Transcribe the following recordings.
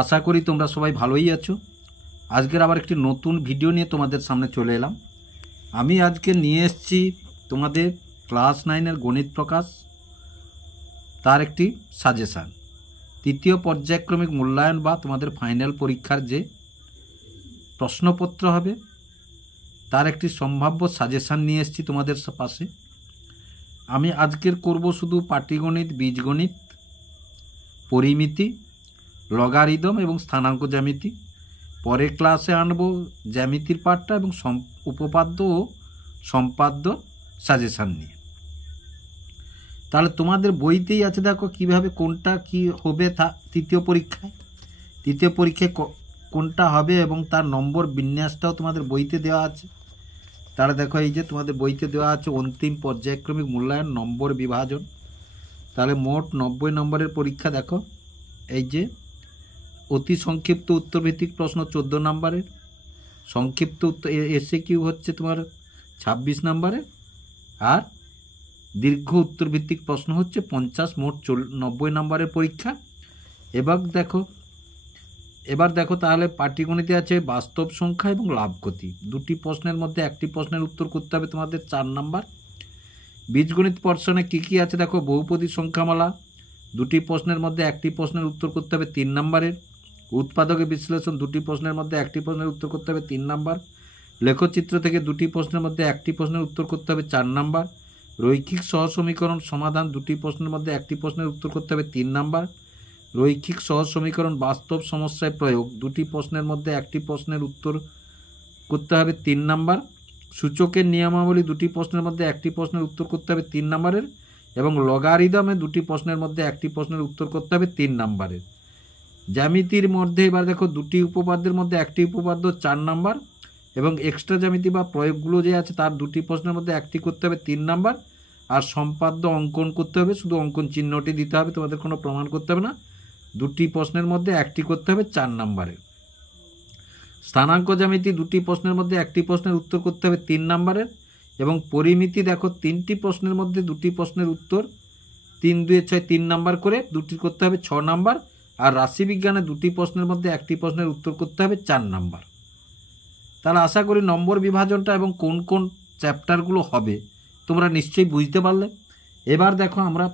আশা করি তোমরা সবাই ভালোই আছো। আজকের আবার একটি নতুন ভিডিও নিয়ে তোমাদের সামনে চলে এলাম। আমি আজকে নিয়ে এসেছি তোমাদের ক্লাস 9-এর গণিত প্রকাশ তার একটি সাজেশান। তৃতীয় পর্যায়ক্রমিক মূল্যায়ন বা তোমাদের ফাইনাল পরীক্ষার যে প্রশ্নপত্র হবে তার একটি সম্ভাব্য সাজেশান নিয়ে এসেছি তোমাদের পাশে। আমি আজকের করব শুধু পাটিগণিত, বীজগণিত, পরিমিতি, লগারিদম এবং স্থানাঙ্ক জ্যামিতি। পরের ক্লাসে আনবো জ্যামিতির পাঠটা এবং উপপাদ্য ও সম্পাদ্য সাজেশান নিয়ে। তাহলে তোমাদের বইতেই আছে, দেখো কিভাবে কোনটা কি হবে তৃতীয় পরীক্ষায় কোনটা হবে এবং তার নম্বর বিন্যাসটাও তোমাদের বইতে দেওয়া আছে। তাহলে দেখো এই যে তোমাদের বইতে দেওয়া আছে অন্তিম পর্যায়ক্রমিক মূল্যায়ন নম্বর বিভাজন। তাহলে মোট 90 নম্বরের পরীক্ষা। দেখো এই যে অতি সংক্ষিপ্ত উত্তরভিত্তিক প্রশ্ন 14 নম্বরের, সংক্ষিপ্ত উত্তর এসএকিউ হচ্ছে তোমার 26 নম্বরের, আর দীর্ঘ উত্তরভিত্তিক প্রশ্ন হচ্ছে 50, মোট 90 নম্বরের পরীক্ষা। এবার দেখো তাহলে পাটিগণিতে আছে বাস্তব সংখ্যা এবং লাভ ক্ষতি। দুটি প্রশ্নের মধ্যে একটি প্রশ্নের উত্তর করতে হবে তোমাদের 4 নম্বর। বীজগণিত পর্ষণে কী আছে দেখো, বহুপদী সংখ্যামালা। দুটি প্রশ্নের মধ্যে একটি প্রশ্নের উত্তর করতে হবে 3 নম্বরের। উৎপাদকের বিশ্লেষণ, দুটি প্রশ্নের মধ্যে একটি প্রশ্নের উত্তর করতে হবে 3 নম্বর। লেখচিত্র থেকে দুটি প্রশ্নের মধ্যে একটি প্রশ্নের উত্তর করতে হবে 4 নম্বর। রৈখিক সহসমীকরণ সমাধান, দুটি প্রশ্নের মধ্যে একটি প্রশ্নের উত্তর করতে হবে 3 নম্বর। রৈখিক সহসমীকরণ বাস্তব সমস্যায় প্রয়োগ, দুটি প্রশ্নের মধ্যে একটি প্রশ্নের উত্তর করতে হবে 3 নম্বর। সূচকের নিয়মাবলী, দুটি প্রশ্নের মধ্যে একটি প্রশ্নের উত্তর করতে হবে 3 নম্বরের। এবং লগারিদমে দুটি প্রশ্নের মধ্যে একটি প্রশ্নের উত্তর করতে হবে 3 নম্বরের। জ্যামিতির মধ্যে এবার দেখো দুটি উপপাদ্যের মধ্যে একটি উপপাদ্য 4 নম্বর এবং এক্সট্রা জ্যামিতি বা প্রয়োগগুলো যে আছে তার দুটি প্রশ্নের মধ্যে একটি করতে হবে 3 নম্বর। আর সম্পাদ্য অঙ্কন করতে হবে, শুধু অঙ্কন চিহ্নটি দিতে হবে, তোমাদের কোনো প্রমাণ করতে হবে না। দুটি প্রশ্নের মধ্যে একটি করতে হবে 4 নম্বরের। স্থানাঙ্ক জ্যামিতি, দুটি প্রশ্নের মধ্যে একটি প্রশ্নের উত্তর করতে হবে 3 নম্বরের। এবং পরিমিতি দেখো 3টি প্রশ্নের মধ্যে দুটি প্রশ্নের উত্তর 3 2 6 3 নম্বর করে, দুটি করতে হবে 6 নম্বর। আর রাশিবিজ্ঞানে দুটি প্রশ্নের মধ্যে একটি প্রশ্নের উত্তর করতে হবে 4 নম্বর। তাহলে আশা করি নম্বর বিভাজনটা এবং কোন কোন চ্যাপ্টারগুলো হবে তোমরা নিশ্চয়ই বুঝতে পারলে। এবার দেখো আমরা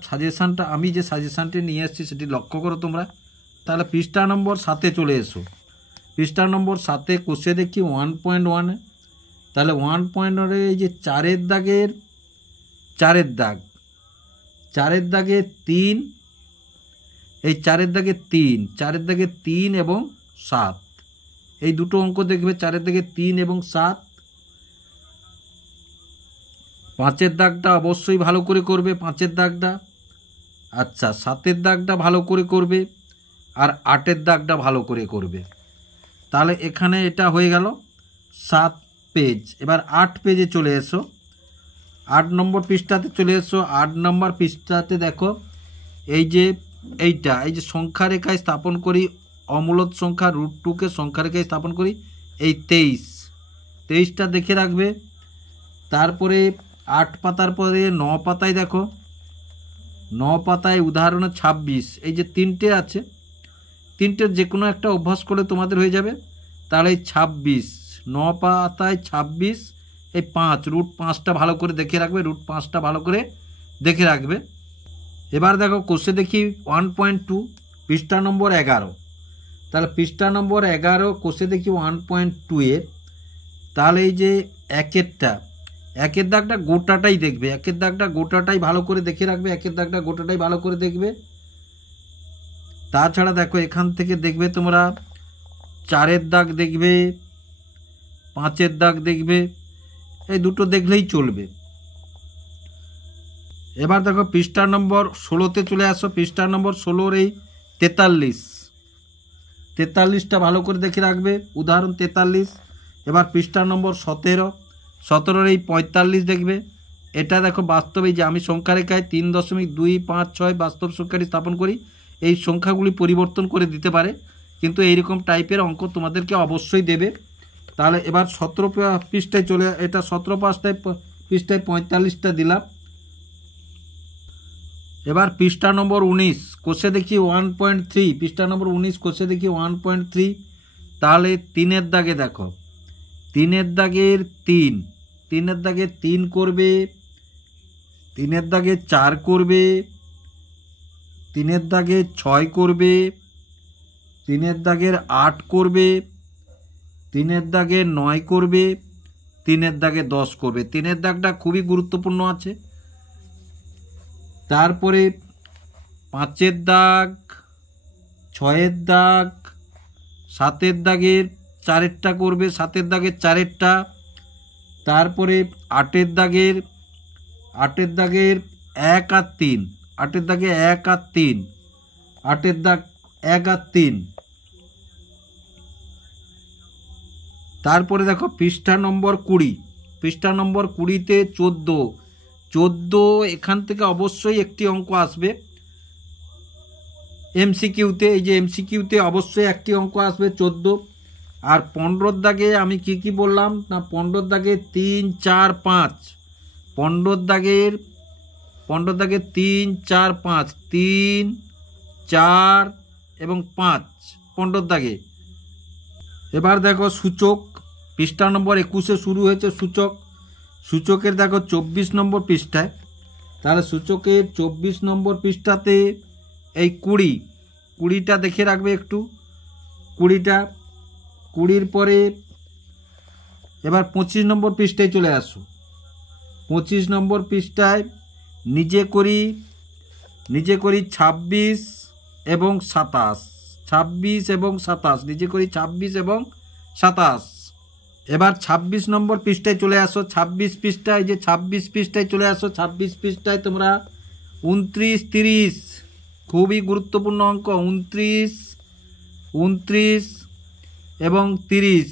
আমি যে সাজেশানটি নিয়ে এসেছি সেটি লক্ষ্য করো তোমরা। তাহলে পৃষ্ঠা নম্বর 7 চলে এসো। পৃষ্ঠা নম্বর 7 কোষে দেখি 1.1। তাহলে 1.1 এই যে 4 দাগের 3, এই 4 দাগে 3 এবং 7, এই দুটো অঙ্ক দেখবে 4 দাগে 3 এবং 7। 5-এর দাগটা অবশ্যই ভালো করে করবে, 5-এর দাগটা। আচ্ছা, 7-এর দাগটা ভালো করে করবে, আর 8-এর দাগটা ভালো করে করবে। তাহলে এখানে এটা হয়ে গেল 7 পেজ। এবার 8 পেজে চলে এসো, 8 নম্বর পৃষ্ঠাতে চলে এসো। 8 নম্বর পৃষ্ঠাতে দেখো এই যে এই যে সংখ্যা রেখায় স্থাপন করি অমূলত সংখ্যা √2 কে সংখ্যা রেখায় স্থাপন করি, এই 23টা দেখে রাখবে। তারপরে 8 পাতার পরে 9 পাতায় দেখো, 9 পাতায় উদাহরণে 26, এই যে 3টে আছে, 3টের যে কোনো একটা অভ্যাস করে তোমাদের হয়ে যাবে। তাহলে এই 26, 9 পাতায় 26, এই 5, √5টা ভালো করে দেখে রাখবে, √5টা ভালো করে দেখে রাখবে। এবার দেখো কোষে দেখি 1.2, পৃষ্ঠা নম্বর 11। তাহলে পৃষ্ঠা নম্বর 11 কোষে দেখি 1.2-এর। তাহলে এই যে একের দাগটা গোটাটাই দেখবে, একের দাগটা গোটাটাই ভালো করে দেখে রাখবে, একের দাগটা গোটাটাই ভালো করে দেখবে। তাছাড়া দেখো এখান থেকে দেখবে তোমরা 4-এর দাগ দেখবে, 5-এর দাগ দেখবে, এই দুটো দেখলেই চলবে। এবার দেখো পৃষ্ঠা নম্বর 16-তে চলে আসো। পৃষ্ঠা নম্বর 16-র এই 43টা ভালো করে দেখে রাখবে, উদাহরণ 43। এবার পৃষ্ঠা নম্বর 17-র এই 45 দেখবে। এটা দেখো বাস্তবে যে আমি সংখ্যা রেখায় 3.256 বাস্তব সংখ্যাটি স্থাপন করি, এই সংখ্যাগুলি পরিবর্তন করে দিতে পারে, কিন্তু এইরকম টাইপের অঙ্ক তোমাদেরকে অবশ্যই দেবে। তাহলে এবার 17 পৃষ্ঠায় চলে, এটা 17 পৃষ্ঠায় 45টা দিলাম। এবার পৃষ্ঠা নম্বর 19 কোষে দেখি 1.3, পৃষ্ঠা নম্বর 19 কোষে দেখি 1.3। তাহলে 3-এর দাগে দেখো, 3-এর দাগের 3, 3-এর দাগে 3 করবে, 3-এর দাগে 4 করবে, 3-এর দাগে 6 করবে, 3-এর দাগের 8 করবে, 3-এর দাগে 9 করবে, 3-এর দাগে 10 করবে। 3-এর দাগটা খুবই গুরুত্বপূর্ণ আছে। তারপরে 5-এর দাগ, 6-এর দাগ, 7-এর দাগের 4-এরটা করবে, 7-এর দাগের 4-এরটা। তারপরে 8-এর দাগের 1 আর 3, 8-এর দাগে 1 আর 3, 8-এর দাগ 1 আর 3। তারপরে দেখো পৃষ্ঠা নম্বর 20, পৃষ্ঠা নম্বর 20-তে 14, এখান থেকে অবশ্যই একটি অঙ্ক আসবে এমসিকিউতে। এই যে এমসিকিউতে অবশ্যই একটি অঙ্ক আসবে 14। আর 15-র দাগে আমি কি বললাম না, 15-র দাগে 3, 4, 5, 15-র দাগের 3, 4, 5, 3, 4 এবং 5 15-র দাগে। এবার দেখো সূচক, পৃষ্ঠা নম্বর 21-এ শুরু হয়েছে সূচক। সূচকের দেখো 24 নম্বর পৃষ্ঠায়। তাহলে সূচকের 24 নম্বর পৃষ্ঠাতে এই 20টা দেখে রাখবে একটু, 20-র পরে এবার 25 নম্বর পৃষ্ঠায় চলে আসো। 25 নম্বর পৃষ্ঠায় নিজে করি 26 এবং 27, 26 এবং 27, নিজে করি 26 এবং 27। এবার 26 নম্বর পৃষ্ঠায় চলে আসো। 26 পৃষ্ঠায়, যে 26 পৃষ্ঠায় চলে আসো। 26 পৃষ্ঠায় তোমরা 29, 30, খুবই গুরুত্বপূর্ণ অঙ্ক, 29 এবং 30,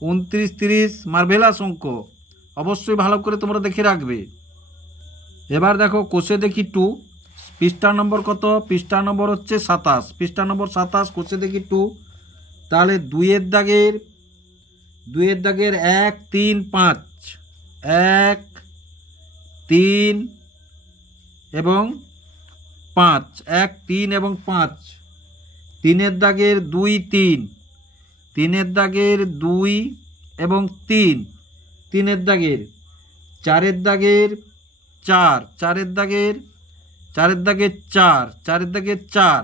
29, 30 মার্ভেলাস অঙ্ক, অবশ্যই ভালো করে তোমরা দেখে রাখবে। এবার দেখো কোষে দেখি 2, পৃষ্ঠা নম্বর কত? পৃষ্ঠা নম্বর হচ্ছে 27, পৃষ্ঠা নম্বর 27, কোষে দেখি 2। তাহলে 2-এর দাগের 1, 3, 5, 1, 3 এবং 5, 1, 3 এবং 5। 3-এর দাগের 2, 3, 3-এর দাগের 2 এবং 3, 3-এর দাগের 4-এর দাগের 4, 4-এর দাগের 4, 4-এর দাগের 4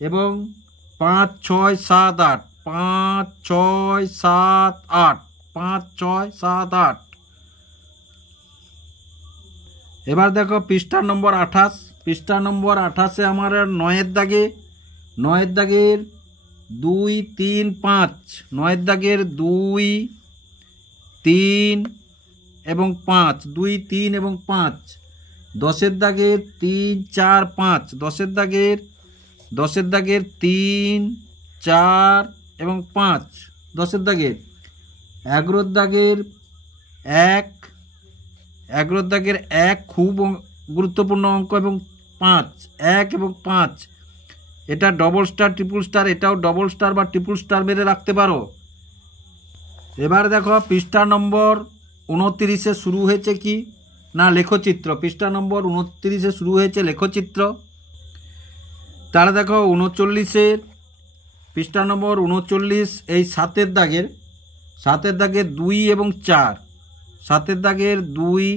এবং 5, 6, 7, 8, 5, 6, 7, 8, 5, 6, 7, 8। এবার দেখো পৃষ্ঠা নম্বর 28, পৃষ্ঠা নম্বর 28-এ আমার 9-এর দাগের 2, 3, 5, 9-এর দাগের 2, 3 এবং 5, 2, 3 এবং 5। 10-এর দাগের 3, 4, 5, 10-এর দাগের 3, 4 এবং 5, 10-এর দাগের। 11-র দাগের 1 খুব গুরুত্বপূর্ণ অঙ্ক, এবং 5, 1 এবং 5, এটা ডবল স্টার, ট্রিপল স্টার, এটাও ডবল স্টার বা ট্রিপল স্টার মেরে রাখতে পারো। এবার দেখো পৃষ্ঠা নম্বর 29-এ শুরু হয়েছে কি না, লেখচিত্র। পৃষ্ঠা নম্বর 29-এ শুরু হয়েছে লেখচিত্র। তাহলে দেখো 39-এর পৃষ্ঠা নম্বর 39, এই 7-এর দাগের 2 এবং 4, 7-এর দাগের 2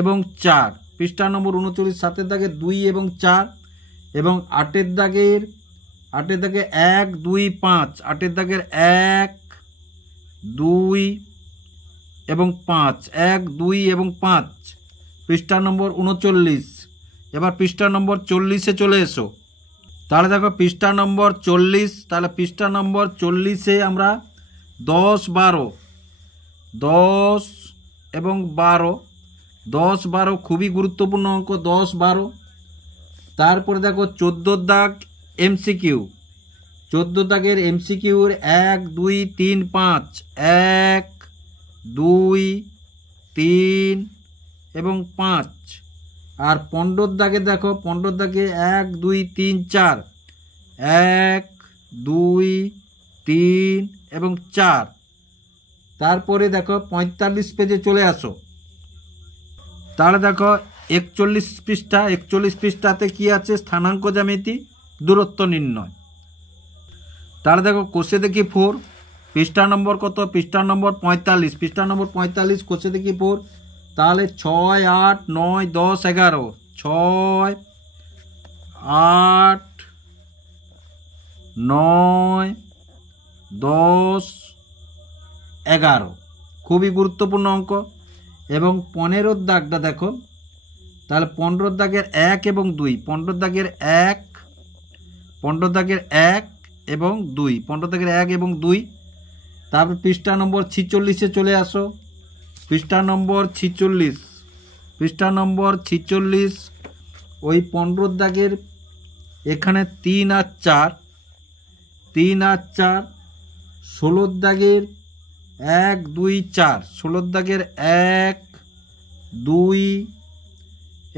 এবং 4, পৃষ্ঠা নম্বর 39, 7-এর দাগের 2 এবং 4 এবং 8-এর দাগের 1, 2, 5, 8-এর দাগের 1, 2 এবং 5, 1, 2 এবং 5, পৃষ্ঠা নম্বর 39। এবার পৃষ্ঠা নম্বর 40-এ চলে এসো। তাহলে দেখো পৃষ্ঠা নম্বর 40, তাহলে পৃষ্ঠা নম্বর 40-এ আমরা 10, 12 এবং 12, 10, 12 খুবই গুরুত্বপূর্ণ অঙ্ক, 10, 12। তারপরে দেখো 14-র দাগ এমসিকিউ, 14 দাগের এমসিকিউর 1, 2, 3, 5, 1, 2, 3 এবং 5। আর 15-র দাগে দেখো, 15-র দাগে 1, 2, 3, 4, 1, 2, 3 এবং 4। তারপরে দেখো 45 পেজে চলে আসো। তাহলে দেখো 41 পৃষ্ঠা। 41 পৃষ্ঠাতে কি আছে? স্থানাঙ্ক জ্যামিতি, দূরত্ব নির্ণয়। তাহলে দেখো কোষে দেখি 4, পৃষ্ঠা নম্বর কত? পৃষ্ঠা নম্বর 45। পৃষ্ঠা নম্বর 45, কোষে দেখি 4। তাহলে 6, 8, 9, 10, 11। 6, 8, 9, 10, 11। খুবই গুরুত্বপূর্ণ অঙ্ক। এবং 15 দাগটা দেখো, তাহলে 15 দাগের 1 এবং 2, 15 দাগের 1, 15 দাগের 1 এবং 2, 15 দাগের 1 এবং 2। তারপর পৃষ্ঠা নম্বর 46-এ চলে আসো। পৃষ্ঠা নম্বর 46, পৃষ্ঠা নম্বর 46, ওই 15 দাগের এখানে 3 আর 4, 3 আর 4। 16 দাগের 1, 2, 4, 16 দাগের 1, 2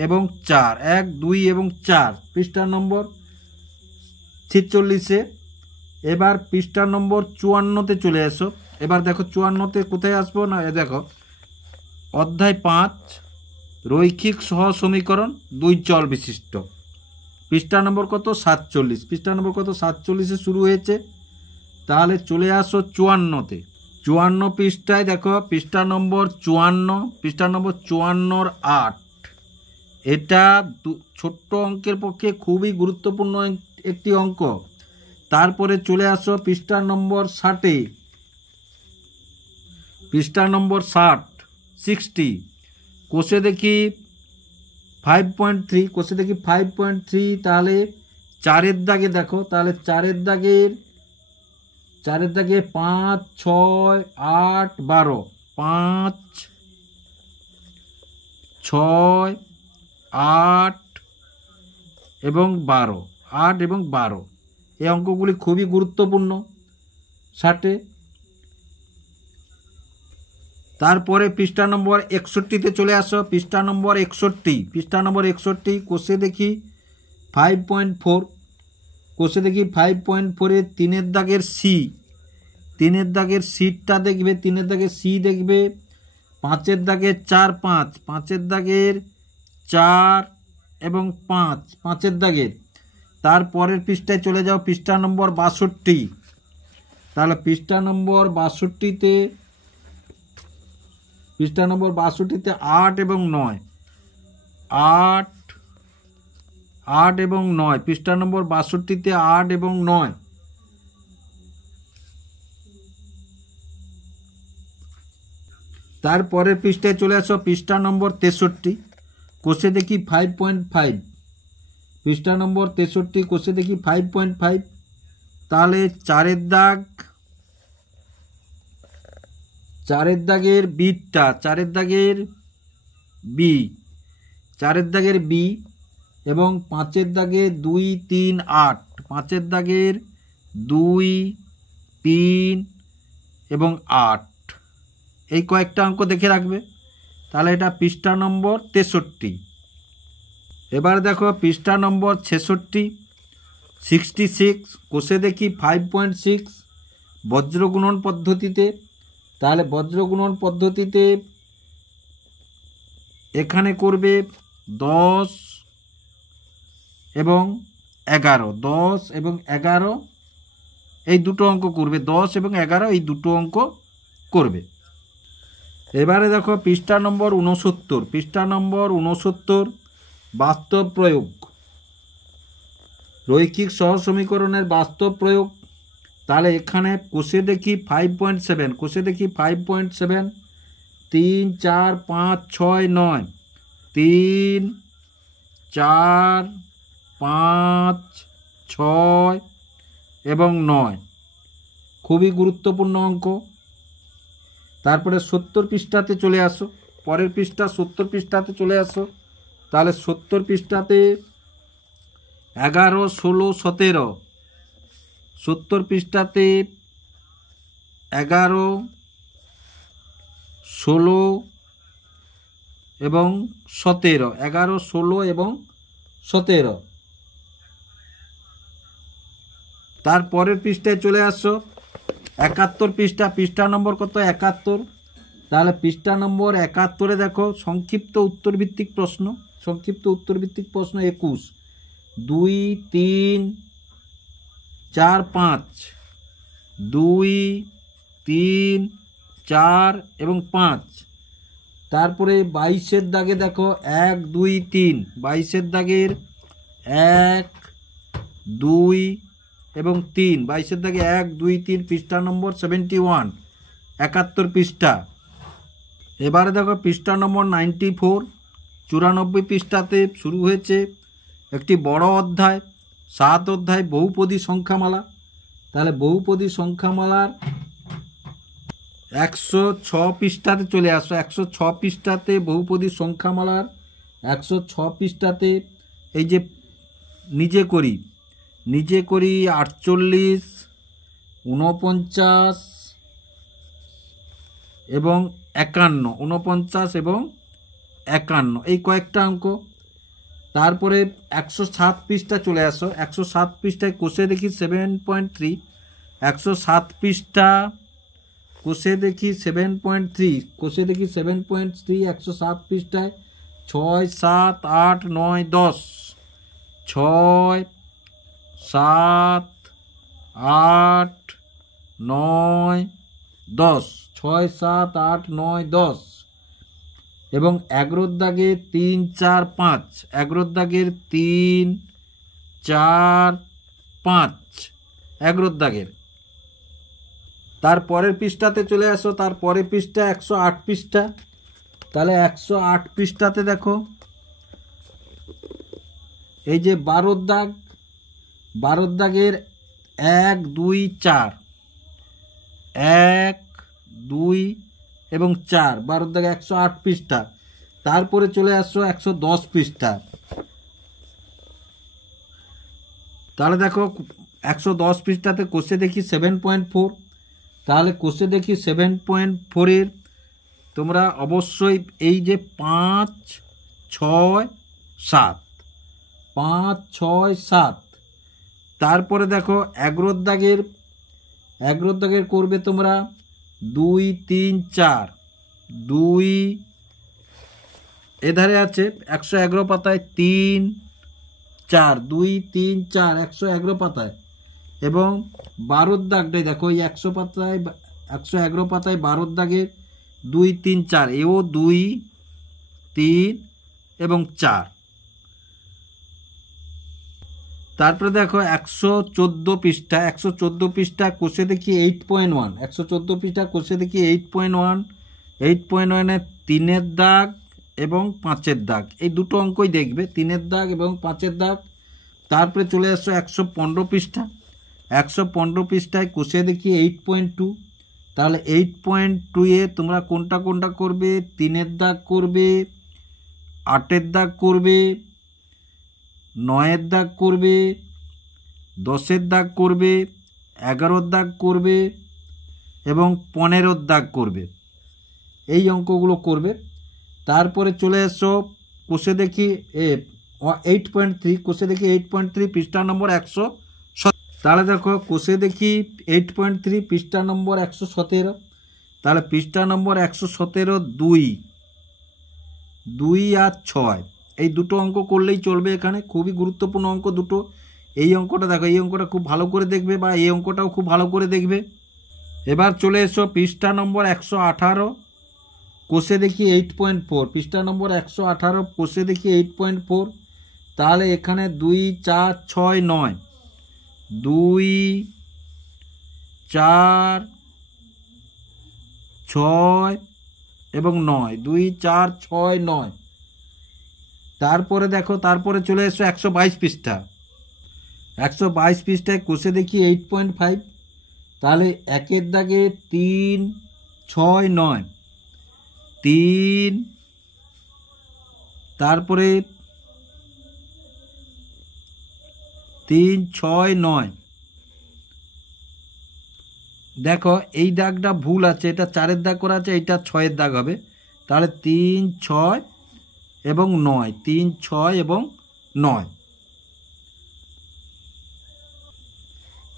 এবং 4, 1, 2 এবং 4, পৃষ্ঠা নম্বর 46-এ। এবার পৃষ্ঠা নম্বর 54-তে চলে এসো। এবার দেখো 54-তে কোথায় আসবো না, দেখো অধ্যায় 5, রৈখিক সহ সমীকরণ 2 চল বিশিষ্ট। পৃষ্ঠা নম্বর কত? 47। পৃষ্ঠা নম্বর কত? 47-এ শুরু হয়েছে। তাহলে চলে আসো 54-তে। 54 পৃষ্ঠায় দেখো পৃষ্ঠা নম্বর 54, পৃষ্ঠা নম্বর 54-র 8। এটা ছোট্ট অঙ্কের পক্ষে খুবই গুরুত্বপূর্ণ একটি অঙ্ক। তারপরে চলে আসো পৃষ্ঠা নম্বর 60, পৃষ্ঠা নম্বর 60, কোষে দেখি 5.3, কোষে দেখি 5.3। তাহলে 4-এর দাগে দেখো, তাহলে 4-এর দাগে 5, 6, 8, 12, 5, 6, 8 এবং 12, 8 এবং 12। এই অঙ্কগুলি খুবই গুরুত্বপূর্ণ 60-এ। তারপরে পৃষ্ঠা নম্বর 61-তে চলে আসো। পৃষ্ঠা নম্বর 61, পৃষ্ঠা নম্বর 61, কোষে দেখি 5.4, কোষে দেখি 5.4-এ 3-এর দাগের সি, 3-এর দাগের সিটটা দেখবে, 3-এর দাগের সি দেখবে। 5-এর দাগের 4, 5, 5-এর দাগের 4 এবং 5, 5-এর দাগের। তারপরের পৃষ্ঠায় চলে যাও, পৃষ্ঠা নম্বর 62। তাহলে পৃষ্ঠা নম্বর 62-তে, পৃষ্ঠা নম্বর 62-তে 8 এবং 9, 8 এবং 9, পৃষ্ঠা নম্বর 62-তে 8 এবং 9। তারপরের পৃষ্ঠায় চলে আসো, পৃষ্ঠা নম্বর 63, কোষে দেখি 5.5, পৃষ্ঠা নম্বর 63, কোষে দেখি 5.5। তাহলে 4-এর দাগ, 4-এর দাগের বিটা, 4-এর দাগের বি, 4-এর দাগের বি এবং 5-এর দাগে 2, 3, 8, 5-এর দাগের 2, 3 এবং 8। এই কয়েকটা অঙ্ক দেখে রাখবে। তাহলে এটা পৃষ্ঠা নম্বর 63। এবার দেখো পৃষ্ঠা নম্বর 66, 66, কোষে দেখি 5.6, বজ্রগুণন পদ্ধতিতে। তাহলে বজ্রগুণন পদ্ধতিতে এখানে করবে 10 এবং 11, 10 এবং 11 এই দুটো অঙ্ক করবে, 10 এবং 11 এই দুটো অঙ্ক করবে। এবারে দেখো পৃষ্ঠা নম্বর 69, পৃষ্ঠা নম্বর 69, বাস্তব প্রয়োগ, রৈখিক সহসমীকরণের বাস্তব প্রয়োগ। তাহলে এখানে কোষে দেখি 5.7, কোষে দেখি 5.7, 3, 4, 5, 6, 9, 3, 4, 5, 6 এবং 9। খুবই গুরুত্বপূর্ণ অঙ্ক। তারপরে 70 পৃষ্ঠাতে চলে আসো, পরের পৃষ্ঠা 70 পৃষ্ঠাতে চলে আসো। তাহলে 70 পৃষ্ঠাতে 11, 16, 17, 70 পৃষ্ঠাতে 11, 16 এবং 17, 11, 16 এবং 17। তারপরের পৃষ্ঠায় চলে আসো 71 পৃষ্ঠা, পৃষ্ঠা নম্বর কত? 71। তাহলে পৃষ্ঠা নম্বর 71-এ দেখো সংক্ষিপ্ত উত্তর ভিত্তিক প্রশ্ন, সংক্ষিপ্ত উত্তরভিত্তিক প্রশ্ন 21, 2, 3, 4, 5, 2, 3, 4 এবং 5। তারপরে 22-এর দাগে দেখো 1, 2, 3, 22-এর দাগের 1, 2 এবং 3, 22-এর দাগে 1, 2, 3, পৃষ্ঠা নম্বর 71, 71 পৃষ্ঠা। এবারে দেখো পৃষ্ঠা নম্বর 94, 94 পৃষ্ঠাতে শুরু হয়েছে একটি বড় অধ্যায়, 7 অধ্যায় বহুপদী সংখ্যামালা। তাহলে বহুপদী সংখ্যামালার 106 পৃষ্ঠাতে চলে আসো। 106 পৃষ্ঠাতে বহুপদী সংখ্যামালার 106 পৃষ্ঠাতে এই যে নিজে করি 48, 49 এবং 51, 49 এবং 51 এই কয়েকটা অঙ্ক। তারপরে 107 পৃষ্ঠা চলে আসো। 107 পৃষ্ঠায় কোষে দেখি 7.3, 107 পৃষ্ঠা কোষে দেখি 7.3, কোষে দেখি 7.3, 107 পৃষ্ঠায় 6, 7, 8, 9, 10, 6, 7, 8, 9, 10, 6, 7, 8, 9, 10 এবং 11-র দাগের 3, 4, 5, 11-র দাগের 3, 4, 5, 11-র দাগের। তারপরের পৃষ্ঠাতে চলে আসো। তারপরের পৃষ্ঠা 108 পৃষ্ঠা। তাহলে 108 পৃষ্ঠাতে দেখো এই যে 12-র দাগ, 12-র দাগের 1, 2, 4, 1, 2 এবং 4, 12-র দাগে 108 পৃষ্ঠা। তারপরে চলে আসো 110 পৃষ্ঠা। তাহলে দেখো 110 পৃষ্ঠাতে কোষে দেখি 7.4। তাহলে কোষে দেখি 7.4-এর তোমরা অবশ্যই এই যে 5, 6, 7, 5, 6, 7। তারপরে দেখো 11-র দাগের করবে তোমরা 2, 3, 4, 2 এধারে আছে 111 পাতায় 3, 4, 2, 3, 4 111 পাতায়। এবং 12-র দাগটাই দেখো এই 111 পাতায় 12-র দাগের 2, 3, 4 এও 2, 3 এবং 4। তারপরে দেখো 114 পৃষ্ঠা, 114 পৃষ্ঠা কোষে দেখি 8.1, 114 পৃষ্ঠা কোষে দেখি 8.1, 8.1-এ 3-এর দাগ এবং 5-এর দাগ এই দুটো অঙ্কই দেখবে, 3-এর দাগ এবং 5-এর দাগ। তারপরে চলে আসো 115 পৃষ্ঠা। 115 পৃষ্ঠায় কোষে দেখি 8.2। তাহলে 8.2-এ তোমরা কোনটা করবে? 3-এর দাগ করবে, 8-এর দাগ করবে, 9-এর দাগ করবে, 10-এর দাগ করবে, 11-র দাগ করবে এবং 15-র দাগ করবে। এই অঙ্কগুলো করবে। তারপরে চলে এসো কোষে দেখি 8.3, কোষে দেখি 8.3 পৃষ্ঠা নম্বর 117। তাহলে দেখো কোষে দেখি 8.3 পৃষ্ঠা নম্বর 117। তাহলে পৃষ্ঠা নম্বর 117 2 আর 6 এই দুটো অঙ্ক করলেই চলবে। এখানে খুবই গুরুত্বপূর্ণ অঙ্ক দুটো। এই অঙ্কটা দেখো, এই অঙ্কটা খুব ভালো করে দেখবে, বা এই অঙ্কটাও খুব ভালো করে দেখবে। এবার চলে এসো পৃষ্ঠা নম্বর 118, কোষে দেখি 8.4, পৃষ্ঠা নম্বর 118 কোষে দেখি 8.4। তাহলে এখানে 2, 4, 6, 9, 2, 4, 6 এবং 9, 2, 4, 6, 9। তারপরে দেখো, তারপরে চলে এসো 122 পৃষ্ঠা। 122 পৃষ্ঠায় কোষে দেখি 8.5। তাহলে 1-এর দাগে 3, 6, 9, 3, তারপরে 3, 6, 9। দেখো এই দাগটা ভুল আছে, এটা 4-এর দাগ করা আছে, এটা 6-এর দাগ হবে। তাহলে 3, 6 এবং 9, 3, 6 এবং 9।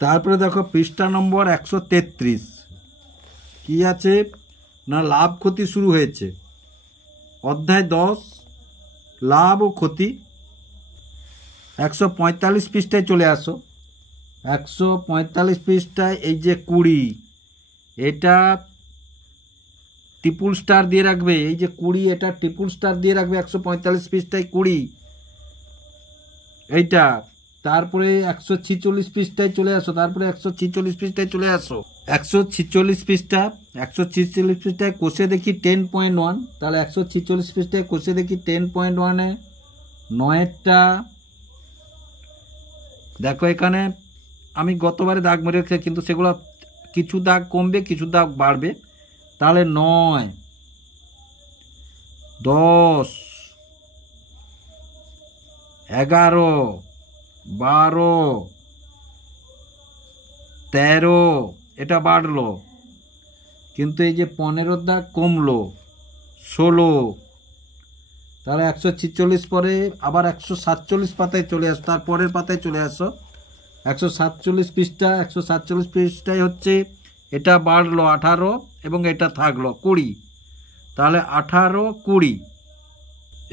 তারপরে দেখো পৃষ্ঠা নম্বর 133 কি আছে না, লাভ ক্ষতি শুরু হয়েছে। অধ্যায় 10 লাভ ও ক্ষতি। 145 পৃষ্ঠায় চলে আসো। 145 পৃষ্ঠায় এই যে 20, এটা ট্রিপল স্টার দিয়ে রাখবে। এই যে 20, এটা ট্রিপল স্টার দিয়ে রাখবে 145 পৃষ্ঠায় 20 এইটা। তারপরে 146 পৃষ্ঠায় চলে আসো। তারপরে 146 পৃষ্ঠায় চলে আসো। 146 পৃষ্ঠা, 146 পৃষ্ঠায় কোষে দেখি 10.1। তাহলে 146 পৃষ্ঠায় কোষে দেখি 10.1-এ 9-এরটা দেখো। এখানে আমি গতবারে দাগ মেরে রেখেছি, কিন্তু সেগুলো কিছু দাগ কমবে, কিছু দাগ বাড়বে। তাহলে 9, 10, 11, 12, 13 এটা বাড়লো, কিন্তু এই যে 15 দাগ কমলো, 16। তাহলে 146 পরে আবার 147 পাতায় চলে আসো। তারপরের পাতায় চলে আসো। 147 পৃষ্ঠা, 147 পৃষ্ঠায় হচ্ছে এটা বাড়লো 18 এবং এটা থাকলো 20। তাহলে 18, 20।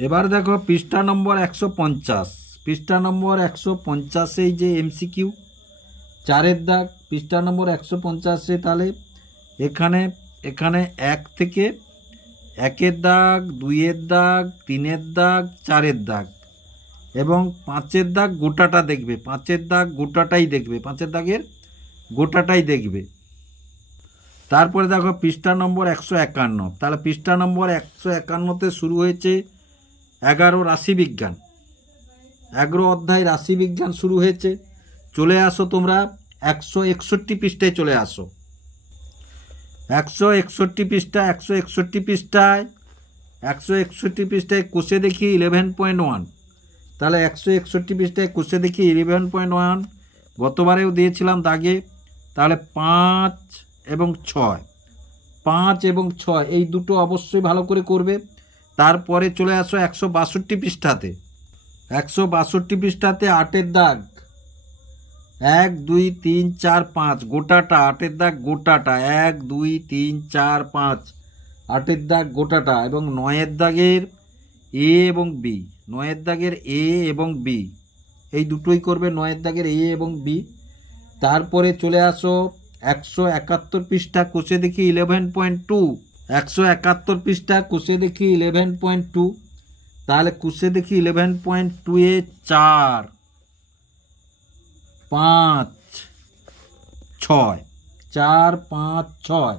এবার দেখো পৃষ্ঠা নম্বর 150। পৃষ্ঠা নম্বর 150 এই যে MCQ 4-এর দাগ, পৃষ্ঠা নম্বর 150-এ। তাহলে এখানে 1 থেকে 1-এর দাগ, 2-এর দাগ, 3-এর দাগ, 4-এর দাগ এবং 5-এর দাগ গোটাটা দেখবে। 5-এর দাগ গোটাটাই দেখবে, 5-এর দাগের গোটাটাই দেখবে। তারপরে দেখো পৃষ্ঠা নম্বর 151। তাহলে পৃষ্ঠা নম্বর 151-তে শুরু হয়েছে 11 রাশিবিজ্ঞান, 11 অধ্যায় রাশিবিজ্ঞান শুরু হয়েছে। চলে আসো তোমরা 161 পৃষ্ঠায় চলে আসো। 161 পৃষ্ঠা, 161 পৃষ্ঠায় 161 পৃষ্ঠায় কোষে দেখি 11.1। তাহলে 161 পৃষ্ঠায় কোষে দেখি 11.1 গতবারেও দিয়েছিলাম দাগে। তাহলে 5 এবং 6, 5 এবং 6 এই দুটো অবশ্যই ভালো করে করবে। তারপরে চলে আসো 162 পৃষ্ঠাতে। 162 পৃষ্ঠাতে 8-এর দাগ, 1, 2, 3, 4, 5 গোটাটা, 8-এর দাগ গোটাটা, 1, 2, 3, 4, 5 8-এর দাগ গোটাটা এবং 9-এর দাগের A এবং B, 9-এর দাগের A এবং B এই দুটোই করবে, 9-এর দাগের A এবং B। তারপরে চলে আসো 171 পৃষ্ঠা, কোষে দেখি 11.2। 171 পৃষ্ঠা, কোষে দেখি 11.2। তাহলে কোষে দেখি 11.2-এ 4, 5, 6, 4, 5, 6।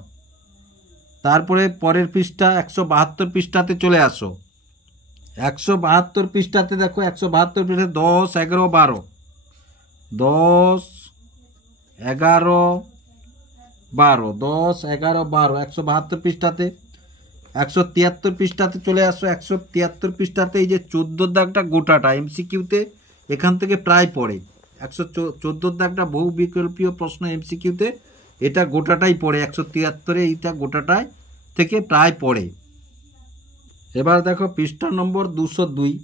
তারপরে পরের পৃষ্ঠা 172 পৃষ্ঠাতে চলে আসো। 172 পৃষ্ঠাতে দেখো, 172 পৃষ্ঠাতে 10, 11, 12, 10, 11, 12, 10, 11, 12 172 পৃষ্ঠাতে। 173 পৃষ্ঠাতে চলে আসো। 173 পৃষ্ঠাতে এই যে 14 দাগটা গোটাটা MCQতে এখান থেকে প্রায় পড়ে। 114 দাগটা বহু বিকল্পীয় প্রশ্ন MCQতে এটা গোটাটাই পড়ে। 173-এ এইটা গোটাটাই থেকে প্রায় পড়ে। এবার দেখো পৃষ্ঠা নম্বর 202।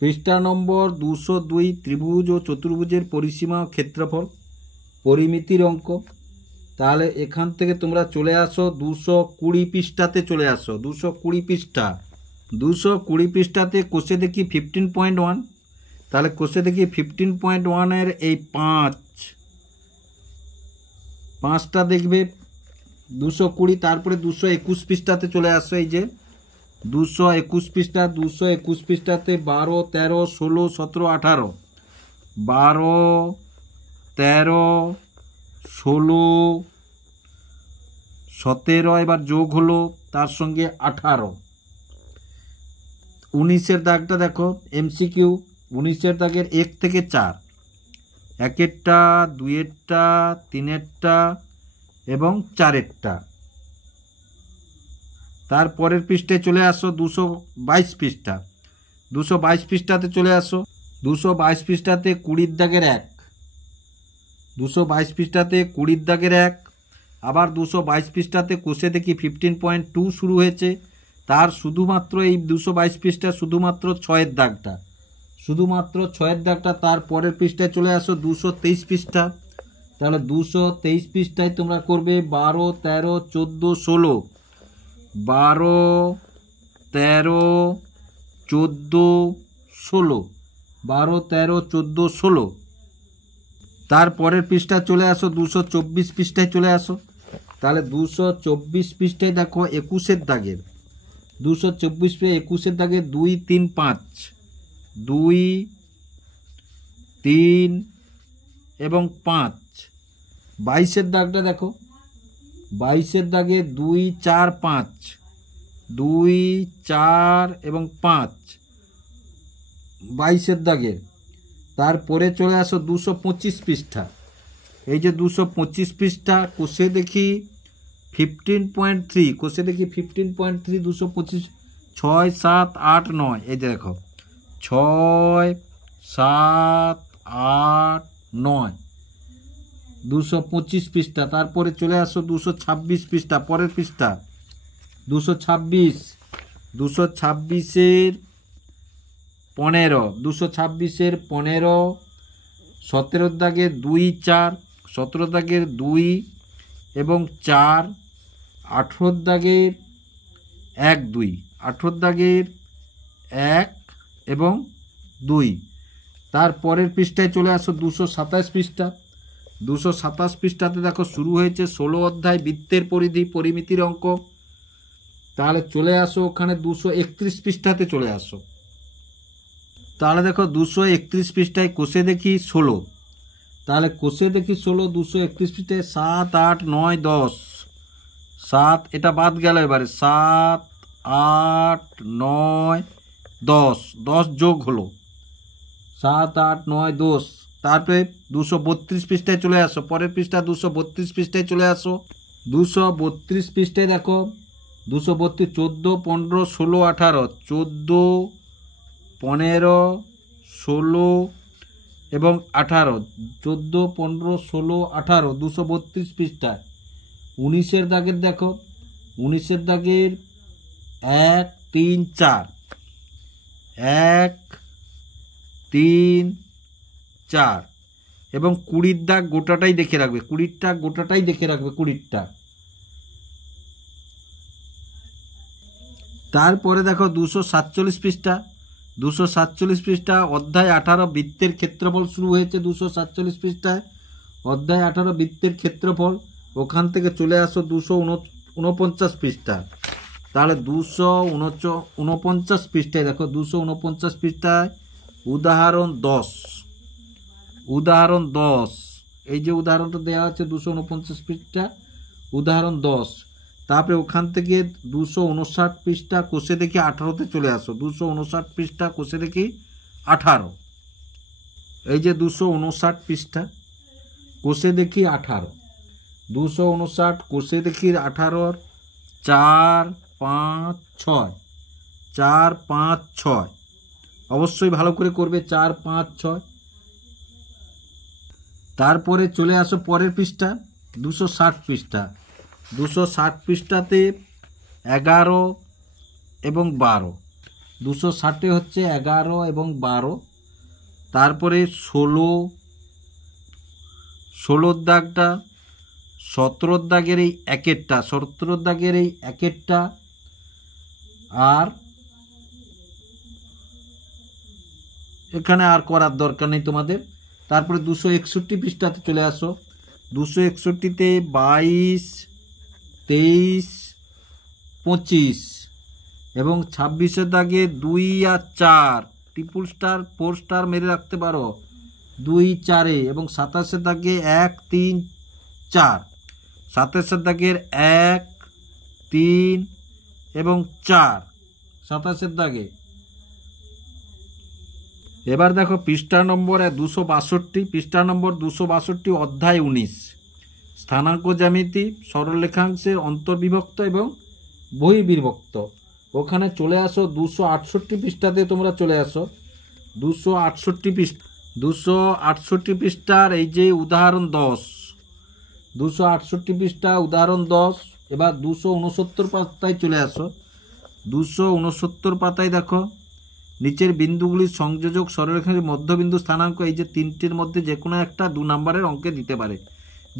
পৃষ্ঠা নম্বর 202 ত্রিভুজ ও চতুর্ভুজের পরিসীমা ও ক্ষেত্রফল, পরিমিতির অঙ্ক। তাহলে এখান থেকে তোমরা চলে আসো 220 পৃষ্ঠাতে চলে আসো। 220 পৃষ্ঠা, 220 পৃষ্ঠাতে কোষে দেখি 15.1। তাহলে কোষে দেখি 15.1-এর এই 5টা দেখবে 220। তারপরে 221 পৃষ্ঠাতে চলে আসো। এই যে 221 পৃষ্ঠা, 221 পৃষ্ঠাতে 12, 13, 16, 17, 18, 12, 13, 16, 17 এবার যোগ হলো তার সঙ্গে 18। 19-এর দাগটা দেখো MCQ 19-এর দাগের 1 থেকে 4, 1-এরটা, 2-এরটা, 3-এরটা এবং 4-এরটা। তারপরের পৃষ্ঠায় চলে আসো 222 পৃষ্ঠা। 222 পৃষ্ঠাতে চলে আসো। 222 পৃষ্ঠাতে 20-র দাগের 1, 222 পৃষ্ঠাতে 20-র দাগের 1। আবার 222 পৃষ্ঠাতে কোষে দেখি 15.2 শুরু হয়েছে। তার শুধুমাত্র এই 222 পৃষ্ঠা শুধুমাত্র 6-এর দাগটা, শুধুমাত্র 6-এর দাগটা। তার পরের পৃষ্ঠায় চলে আসো 223 পৃষ্ঠা। তাহলে 223 পৃষ্ঠায় তোমরা করবে 12, 13, 14, 16, 12, 13, 14, 16, 12, 13, 14, 16। তারপরের পৃষ্ঠা চলে আসো 224 পৃষ্ঠায় চলে আসো। তাহলে 224 পৃষ্ঠায় দেখো 21-এর দাগের 224 পৃষ্ঠায় 21-এর দাগের 2, 3, 5, 2, 3 এবং 5। 22-এর দাগটা দেখো, 22-এর দাগে 2, 4, 5, 2, 4 এবং 5 22-এর দাগের। তারপরে চলে আসো 225 পৃষ্ঠা। এই যে 225 পৃষ্ঠা, কোষে দেখি 15.3, কোষে দেখি 15.3, 225, 6, 7, 8, 9। এই যে দেখো 6, 7, 8, 9, 225 পৃষ্ঠা। তারপরে চলে আসো 226 পৃষ্ঠা, পরের পৃষ্ঠা 226, 226-এর 15, 226-এর 15, 17-র দাগের 2, 4, 17-র দাগের 2 এবং 4, 18-র দাগের 1, 2, 18-র দাগের 1 এবং 2। তারপরের পৃষ্ঠায় চলে আসো 227 পৃষ্ঠা। 227 পৃষ্ঠাতে দেখো শুরু হয়েছে 16 অধ্যায় বৃত্তের পরিধি পরিমিতির অঙ্ক। তাহলে চলে আসো ওখানে 231 পৃষ্ঠাতে চলে আসো। তাহলে দেখো 231 পৃষ্ঠায় কোষে দেখি 16। তাহলে কোষে দেখি 16, 231 পৃষ্ঠায় 7, 8, 9, 10, 7, এটা বাদ গেল এবারে 7, 8, 9, 10, 10 যোগ হলো 7, 8, 9, 10। তারপরে 232 পৃষ্ঠায় চলে আসো, পরের পৃষ্ঠা 232 পৃষ্ঠায় চলে আসো। 232 পৃষ্ঠায় দেখো 232, 14, 15, 16, 18, 14, 15, 16 এবং 18, 14, 15, 16, 18, 232 পৃষ্ঠায়। 19-এর দাগের দেখো, 19-এর দাগের 1, 3, 4, 1, 3, 4 এবং 20-র দাগ গোটাটাই দেখে রাখবে, 20টা গোটাটাই দেখে রাখবে, 20টা। তারপরে দেখো 247 পৃষ্ঠা, 247 পৃষ্ঠা অধ্যায় 18 বৃত্তের ক্ষেত্রফল শুরু হয়েছে 247 পৃষ্ঠায়। অধ্যায় 18 বৃত্তের ক্ষেত্রফল, ওখান থেকে চলে আসো 249 পৃষ্ঠা। তাহলে 249 পৃষ্ঠায় দেখো 249 পৃষ্ঠায় উদাহরণ 10, উদাহরণ 10, এই যে উদাহরণটা দেওয়া আছে 249 পৃষ্ঠা উদাহরণ 10। তারপরে ওখান থেকে 259 পৃষ্ঠা কোষে দেখি 18-তে চলে আসো। 259 পৃষ্ঠা কোষে দেখি 18, এই যে 259 পৃষ্ঠা কোষে দেখি 18, 259 কোষে দেখি 18-র 4, 5, 6, 4, 5, 6 অবশ্যই ভালো করে করবে 4, 5, 6। তারপরে চলে আসো পরের পৃষ্ঠা 260 পৃষ্ঠা। 260 পৃষ্ঠাতে 11 এবং 12, 260-এ হচ্ছে 11 এবং 12। তারপরে 16-র দাগটা, 17-র দাগের এই একেরটা, 17-র দাগের এই একেরটা, আর এখানে আর করার দরকার নেই তোমাদের। তারপরে 261 পৃষ্ঠাতে চলে আসো। 261-তে 22, 23, 25 এবং 26-এর দাগে 2 আর 4, ট্রিপল স্টার 4 স্টার মেরে রাখতে পারো 2, 4-এ, এবং 27-এর দাগে 1, 3, 4, 27-এর দাগের 1, 3 এবং 4, 27-এর দাগে। এবার দেখো পৃষ্ঠা নম্বর 262, পৃষ্ঠা নম্বর 262 অধ্যায় 19 স্থানাঙ্ক জ্যামিতি সরলরেখাংশের অন্তর্বিভক্ত এবং বহির্বিভক্ত। ওখানে চলে আসো 268 পৃষ্ঠাতে তোমরা চলে আসো। 268 পৃষ্ঠার এই যে উদাহরণ 10, 268 পৃষ্ঠা উদাহরণ 10। এবার 269 পাতায় চলে আসো। 269 পাতায় দেখো নিচের বিন্দুগুলির সংযোজক সরলরেখার মধ্যবিন্দু স্থানাঙ্ক, এই যে তিনটির মধ্যে যে কোনো একটা 2 নম্বরের অঙ্কে দিতে পারে,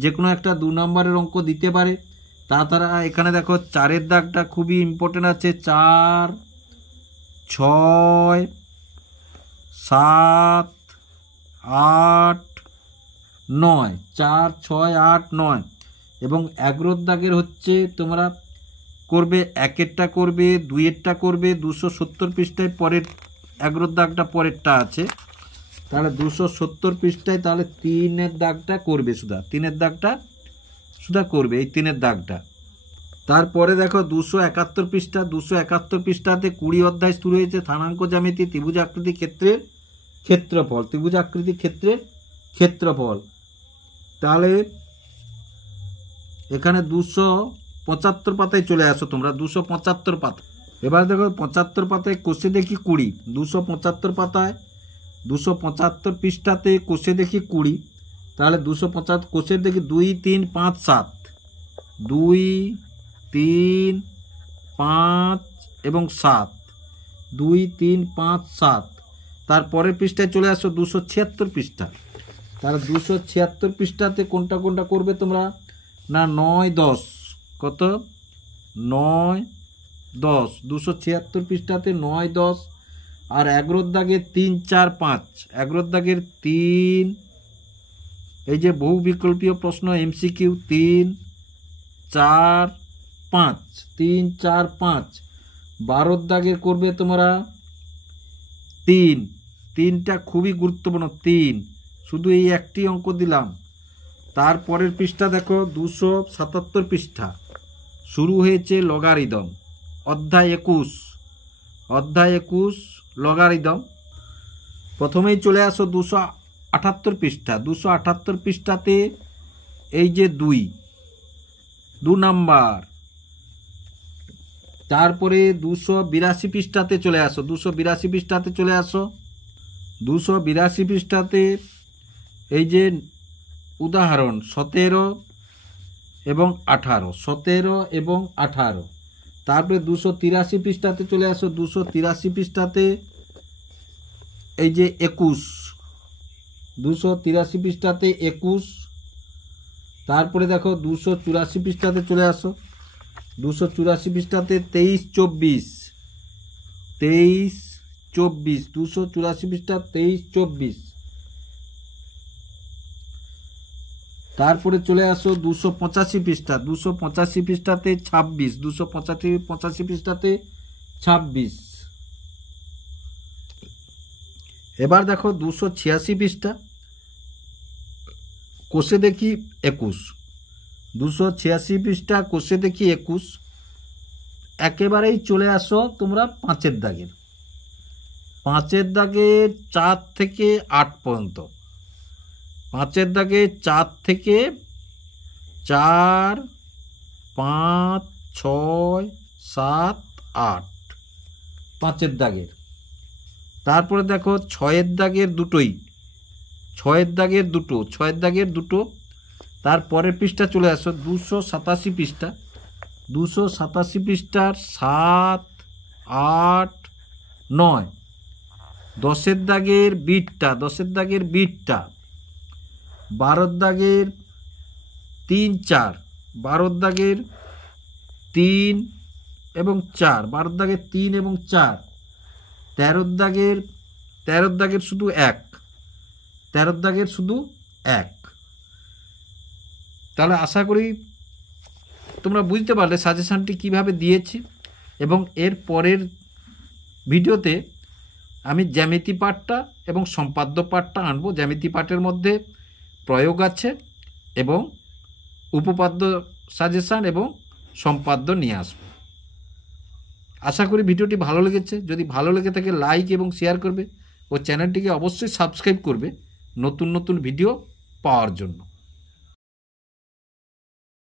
যে কোনো একটা 2 নম্বরের অঙ্ক দিতে পারে। তাছাড়া এখানে দেখো 4-এর দাগটা খুবই ইম্পর্টেন্ট আছে, 4, 6 7 8 9, 4 6 8 9 এবং 11 দাগের হচ্ছে তোমরা করবে, একেরটা করবে, দুইয়েরটা করবে, 270 পৃষ্ঠায় পরের 11 দাগটা পরেরটা আছে, তাহলে 270 পৃষ্ঠায় তাহলে 3-এর দাগটা করবে, সুদা 3-এর দাগটা সুদা করবে, এই 3-এর দাগটা। তারপরে দেখো 271 পৃষ্ঠা, 271 পৃষ্ঠাতে 20 অধ্যায় শুরু হয়েছে, স্থানাঙ্ক জ্যামিতি, ত্রিভুজ আকৃতি ক্ষেত্রের ক্ষেত্রফল, ত্রিভুজ আকৃতি ক্ষেত্রের ক্ষেত্রফল। তাহলে এখানে 275 পাতায় চলে আসো তোমরা, 275 পাতা। এবার দেখো 75 পাতায় কষে দেখি 20, 275 পাতায় 275 পৃষ্ঠাতে কষে দেখি 20, তাহলে 275 কোষের দেখি 2 3 5 7, 2 3 5 এবং 7, 2 3 5 7। তারপরের পৃষ্ঠায় চলে আসো 276 পৃষ্ঠা, তাহলে 276 পৃষ্ঠাতে কোনটা কোনটা করবে তোমরা না 9 10, কত 9 10, 276 পৃষ্ঠাতে 9 10 আর 11 দাগের 3 4 5, 11 দাগের 3, এই যে বহু বিকল্পীয় প্রশ্ন এমসিকিউ 3 4 5, 3 4 5। 12 দাগের করবে তোমরা 3, 3টা খুবই গুরুত্বপূর্ণ, 3 শুধু এই একটি অঙ্ক দিলাম। তারপরের পৃষ্ঠা দেখো 277 পৃষ্ঠা, শুরু হয়েছে লগারিদম, অধ্যায় 21, অধ্যায় 21 লগারিদম। প্রথমেই চলে আসো 278 পৃষ্ঠা, 278 পৃষ্ঠাতে এই যে 2 নাম্বার। তারপরে 282 পৃষ্ঠাতে চলে আসো, 282 পৃষ্ঠাতে চলে আসো, 282 পৃষ্ঠাতে এই যে উদাহরণ 17 এবং 18, 17 এবং 18। তারপরে 283 পৃষ্ঠাতে চলে আসো, 283 পৃষ্ঠাতে এই যে 21, 283 পৃষ্ঠাতে 21। তারপরে দেখো 284 পৃষ্ঠাতে চলে আসো, 284 পৃষ্ঠাতে 23 24, 23 24, 284 পৃষ্ঠা 23 24। তারপরে চলে আসো 285 পৃষ্ঠা, 285 পৃষ্ঠাতে 26, 285 পৃষ্ঠাতে 26। এবার দেখো 286 পৃষ্ঠা, কোষে দেখি 21, 286 পৃষ্ঠা কোষে দেখি 21। একেবারেই চলে আসো তোমরা 5-এর দাগের, 5-এর দাগের 4 থেকে 8 পর্যন্ত, 5-এর দাগে 4 থেকে 4 5 6 7 8, 5-এর দাগের। তারপরে দেখো 6-এর দাগের দুটোই, 6-এর দাগের দুটো, 6-এর দাগের দুটো। তারপরের পৃষ্ঠা চলে আসো 287 পৃষ্ঠা, 287 পৃষ্ঠার 7 8 9, 10-এর দাগের বিটটা, 10-এর দাগের বিটটা, 12-এর দাগের 3 4, 12-এর দাগের 3 এবং 4, 12-এর দাগের 3 এবং 4। 13-এর দাগের শুধু 1, 13-এর দাগের শুধু 1। তাহলে আশা করি তোমরা বুঝতে পারলে সাজেশনটি কিভাবে দিয়েছি। এবং এর পরের ভিডিওতে আমি জ্যামিতি পাঠটা এবং সম্পাদ্য পাঠটা আনবো। জ্যামিতি পাঠের মধ্যে প্রয়োগ আছে এবং উপপাদ্য সাজেশন এবং সম্পাদ্য নিয়ে আসবো। আশা করি ভিডিওটি ভালো লেগেছে। যদি ভালো লেগে থাকে লাইক এবং শেয়ার করবে ও চ্যানেলটিকে অবশ্যই সাবস্ক্রাইব করবে নতুন নতুন ভিডিও পাওয়ার জন্য।